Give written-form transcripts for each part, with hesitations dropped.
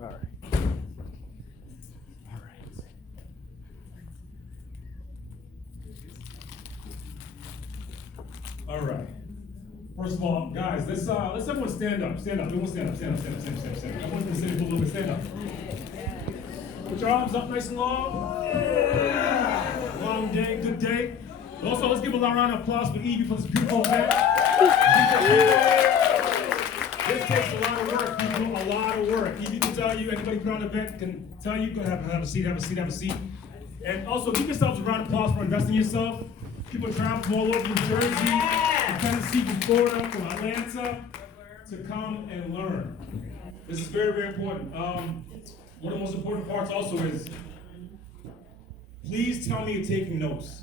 All right. All right. All right. First of all, guys, let's everyone stand up. Stand up. Everyone stand up. Stand up. Stand up. Stand up. Stand up. Stand up. Everyone can sit for a little bit. Stand up. Put your arms up nice and long. Yeah. Long day, good day. Also, let's give a round of applause for Evie for this beautiful event. This takes a lot of work, people, a lot of work. Evie can tell you, anybody put on an event can tell you, go have a seat, have a seat, have a seat. And also, give yourselves a round of applause for investing in yourself. People travel from all over New Jersey, from Tennessee, from Florida, from Atlanta, to come and learn. This is very, very important. One of the most important parts also is, please tell me you're taking notes.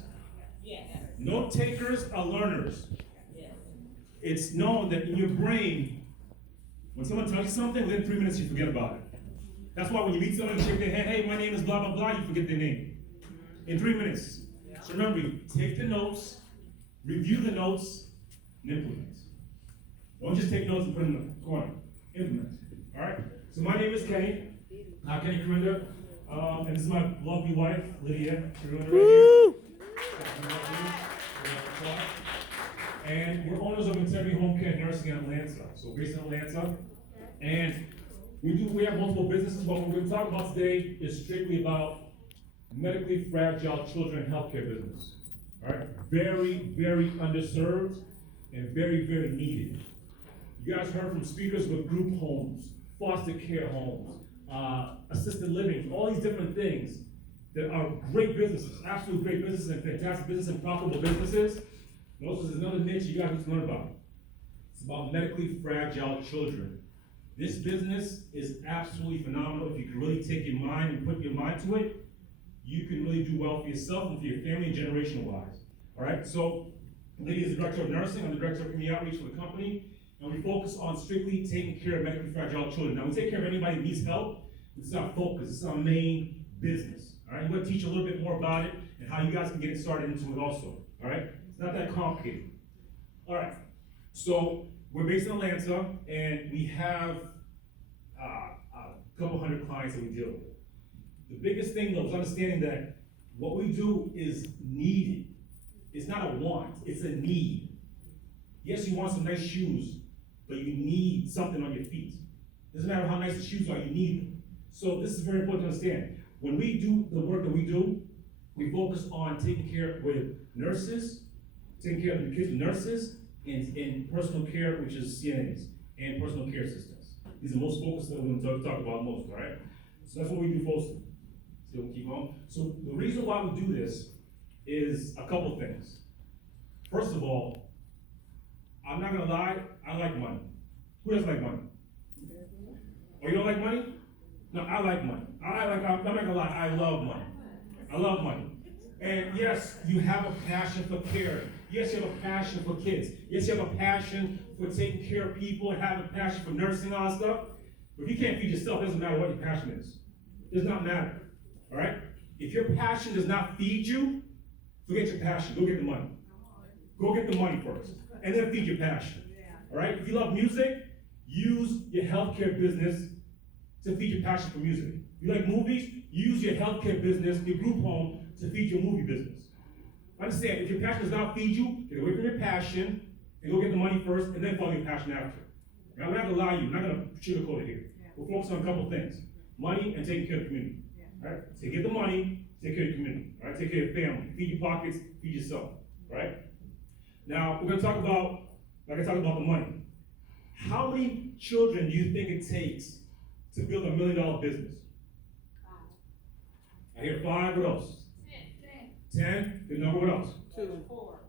Note takers are learners. It's known that in your brain, when someone tells you something, within 3 minutes you forget about it. That's why when you meet someone and shake their hand, hey, my name is blah, blah, blah, you forget their name. In 3 minutes. So remember, you take the notes, review the notes, and implement. Don't just take notes and put them in the corner. Implement. All right? So my name is Kenny. Kenny Corinda. And this is my lovely wife, Lydia. Corinda right here. And we're owners of Integrity Home Care Nursing in Atlanta. So based in Atlanta. And we have multiple businesses, but what we're going to talk about today is strictly about medically fragile children healthcare business. All right? Very, very underserved and very, very needed. You guys heard from speakers with group homes, foster care homes, assisted living, all these different things that are great businesses, absolute great businesses and fantastic businesses and profitable businesses. And also, there's another niche you guys need to learn about. It's about medically fragile children. This business is absolutely phenomenal. If you can really take your mind and put your mind to it, you can really do well for yourself and for your family and generational wise. All right, so Lydia is the director of nursing. I'm the director of community outreach for the company. And we focus on strictly taking care of medically fragile children. Now, we take care of anybody who needs help. This is our focus. This is our main business. All right, I'm going to teach you a little bit more about it and how you guys can get started into it also. All right, it's not that complicated. All right, so we're based in Atlanta, and we have a couple hundred clients that we deal with. The biggest thing, though, is understanding that what we do is needed. It's not a want, it's a need. Yes, you want some nice shoes, but you need something on your feet. Doesn't matter how nice the shoes are, you need them. So this is very important to understand. When we do the work that we do, we focus on taking care with nurses, taking care of the kids with nurses, and personal care, which is CNAs, and personal care assistants. These are the most focused that we're going to talk about most, all right? So that's what we do mostly. So we'll keep on. So the reason why we do this is a couple things. First of all, I'm not gonna lie, I like money. Who doesn't like money? Oh, you don't like money? No, I like money. I'm not gonna lie, I love money. I love money. And yes, you have a passion for caring. Yes, you have a passion for kids. Yes, you have a passion for taking care of people and have a passion for nursing and all that stuff. But if you can't feed yourself, it doesn't matter what your passion is. It does not matter. All right? If your passion does not feed you, forget your passion. Go get the money. Go get the money first, and then feed your passion. All right? If you love music, use your healthcare business to feed your passion for music. You like movies, use your healthcare business, your group home, to feed your movie business. Understand, if your passion does not feed you, get away from your passion, and go get the money first, and then follow your passion after. Now, I'm not gonna lie to you, I'm not gonna sugarcoat it here. We'll focus on a couple things. Money and taking care of the community. All right? So get the money, take care of your community. All right? Take care of your family. Feed your pockets, feed yourself. All right? Now, we're gonna talk about, like I talked about the money. How many children do you think it takes to build $1 million business? 5. I hear 5, what else? 10. 10, good number, what else? 2. 4.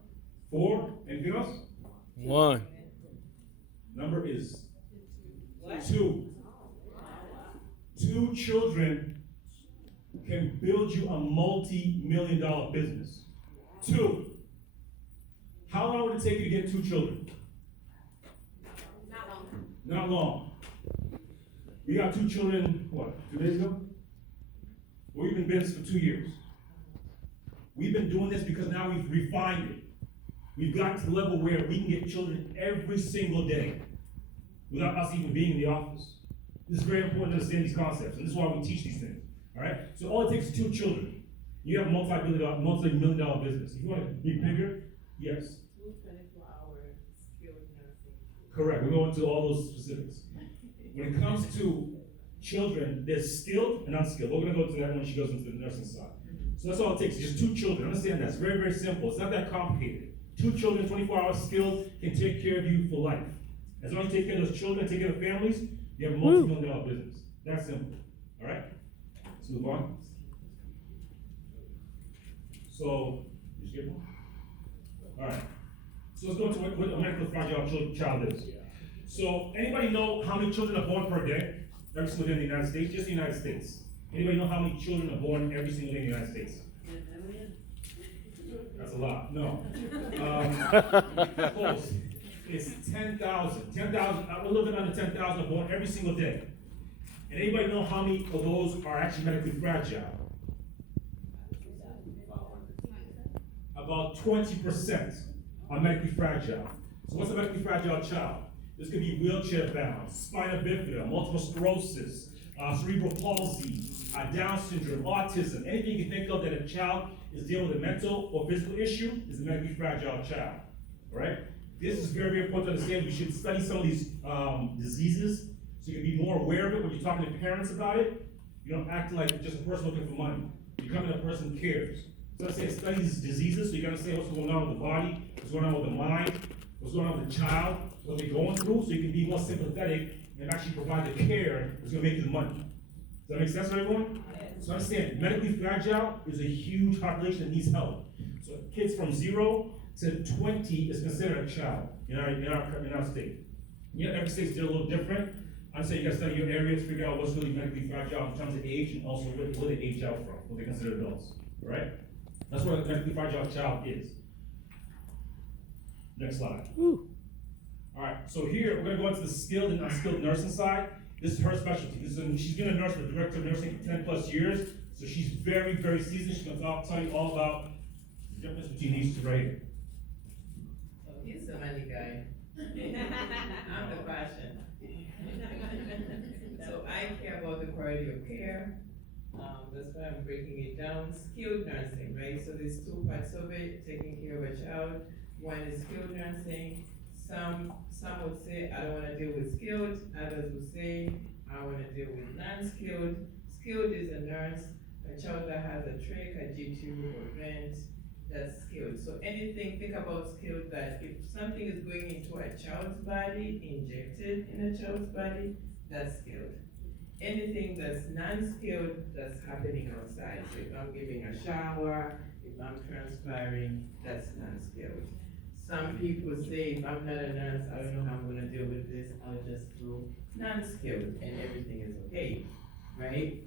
4, anything else? 1. Number is What? 2. 2 children can build you a multi-million-dollar business. 2. How long would it take you to get 2 children? Not long. Not long. We got 2 children, what, 2 days ago? We've been doing this for 2 years. We've been doing this because now we've refined it. We've gotten to the level where we can get children every single day without us even being in the office. This is very important to understand these concepts, and this is why we teach these things, all right? So all it takes is 2 children. You have a multi-million dollar business. If you want to be bigger, yes. 24-hour skilled nursing. Correct, we go into all those specifics. When it comes to children, there's skilled and unskilled. We're gonna go to that when she goes into the nursing side. So that's all it takes, just 2 children. Understand that, it's very, very simple. It's not that complicated. 2 children, 24 hours skilled, can take care of you for life. As long as you take care of those children, take care of families, you have a multi-million dollar business. That's simple, all right? Let's move on. So, you skip one? All right. So let's go into what a medically fragile child is. So, anybody know how many children are born per day? Every single day in the United States? Just the United States. Anybody know how many children are born every single day in the United States? That's a lot. No. Close. It's 10,000. 10,000, a little bit under 10,000 are born every single day. And anybody know how many of those are actually medically fragile? About 20% are medically fragile. So what's a medically fragile child? This could be wheelchair bound, spina bifida, multiple sclerosis, cerebral palsy, Down syndrome, autism, anything you can think of that a child is dealing with a mental or physical issue is a medically fragile child, all right? This is very, very important to understand. We should study some of these diseases so you can be more aware of it when you're talking to parents about it. You don't act like just a person looking for money. You're becoming a person who cares. So I say study these diseases so you can understand what's going on with the body, what's going on with the mind, what's going on with the child, what they're going through, so you can be more sympathetic and actually provide the care that's going to make you the money. Does that make sense for everyone? So understand, medically fragile is a huge population that needs help. So kids from 0 to 20 is considered a child in our state. Yeah, every state's a little different. I'm saying you gotta study your area to figure out what's really medically fragile in terms of age and also where they age out from, what they consider adults, right? That's what a medically fragile child is. Next slide. All right, so here we're gonna go into the skilled and unskilled nursing side. This is her specialty. She's been a nurse for director of nursing for 10 plus years, so she's very, very seasoned. She's gonna tell you all about the difference between these two right here. So he's the money guy. I'm the passion. So I care about the quality of care. That's why I'm breaking it down. Skilled nursing, right? So there's 2 parts of it, taking care of a child. One is skilled nursing. Some would say, I don't wanna deal with skilled. Others would say, I wanna deal with non-skilled. Skilled is a nurse, a child that has a trach, a G2 or vent, that's skilled. So anything, think about skilled, that if something is going into a child's body, injected in a child's body, that's skilled. Anything that's non-skilled, that's happening outside. So if I'm giving a shower, if I'm transpiring, that's non-skilled. Some people say, if I'm not a nurse, I don't know how I'm gonna deal with this, I'll just do non-skilled and everything is okay, right?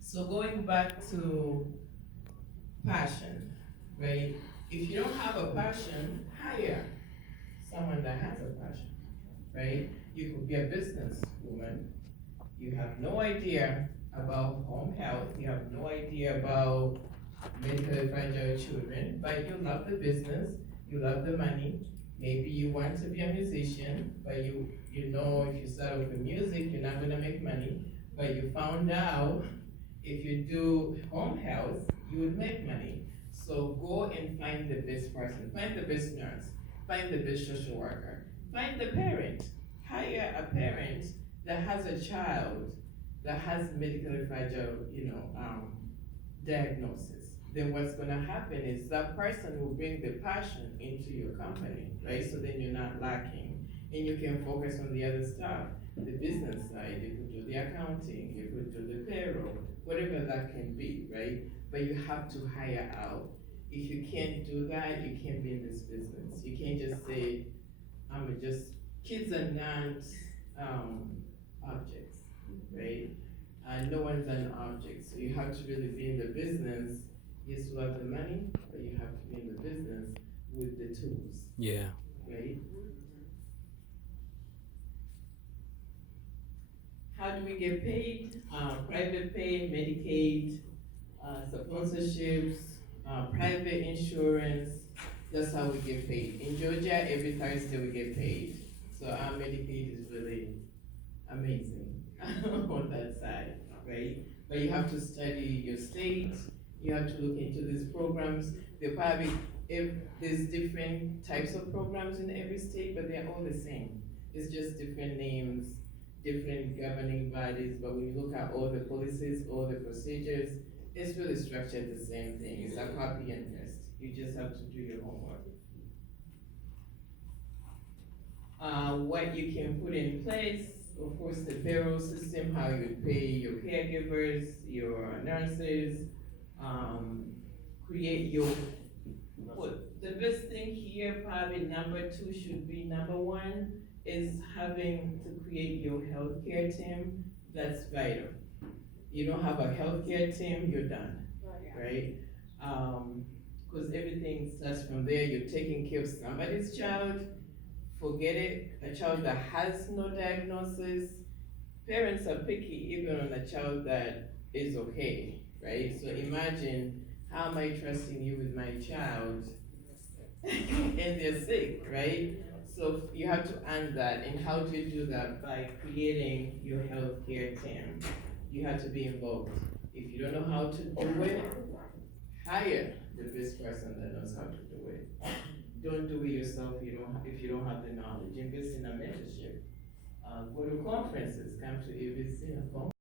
So going back to passion, right? If you don't have a passion, hire someone that has a passion, right? You could be a business woman. You have no idea about home health. You have no idea about medically fragile children, but you love the business. You love the money. Maybe you want to be a musician, but you know if you start off with music, you're not gonna make money. But you found out if you do home health, you would make money. So go and find the best person, find the best nurse, find the best social worker, find the parent. Hire a parent that has a child that has medically fragile, diagnosis. Then what's gonna happen is that person will bring the passion into your company, right? So then you're not lacking, and you can focus on the other stuff, the business side. You could do the accounting, you could do the payroll, whatever that can be, right? But you have to hire out. If you can't do that, you can't be in this business. You can't just say, kids are not objects, right? No one's an object, so you have to really be in the business. Yes, you have the money, but you have to be in the business with the tools. Yeah. Right? How do we get paid? Private pay, Medicaid, sponsorships, private insurance. That's how we get paid. In Georgia, every Thursday we get paid. So our Medicaid is really amazing. on that side, right? But you have to study your state, you have to look into these programs. They're probably, if there's different types of programs in every state, but they're all the same. It's just different names, different governing bodies, but when you look at all the policies, all the procedures, it's really structured the same thing. It's a copy and paste. You just have to do your homework. What you can put in place, of course, the payroll system, how you pay your caregivers, your nurses, create your, what, the best thing here, probably number 2 should be number 1, is having to create your healthcare team. That's vital. You don't have a healthcare team, you're done, right? Because everything starts from there. You're taking care of somebody's child. Forget it, a child that has no diagnosis. Parents are picky even on a child that is okay, right? So imagine, how am I trusting you with my child and they're sick, right? So you have to earn that, and how do you do that? By creating your healthcare team. You have to be involved. If you don't know how to do it, hire the best person that knows how to do it. Don't do it yourself if you don't have the knowledge. Invest in a mentorship. Go to conferences, come to ABC,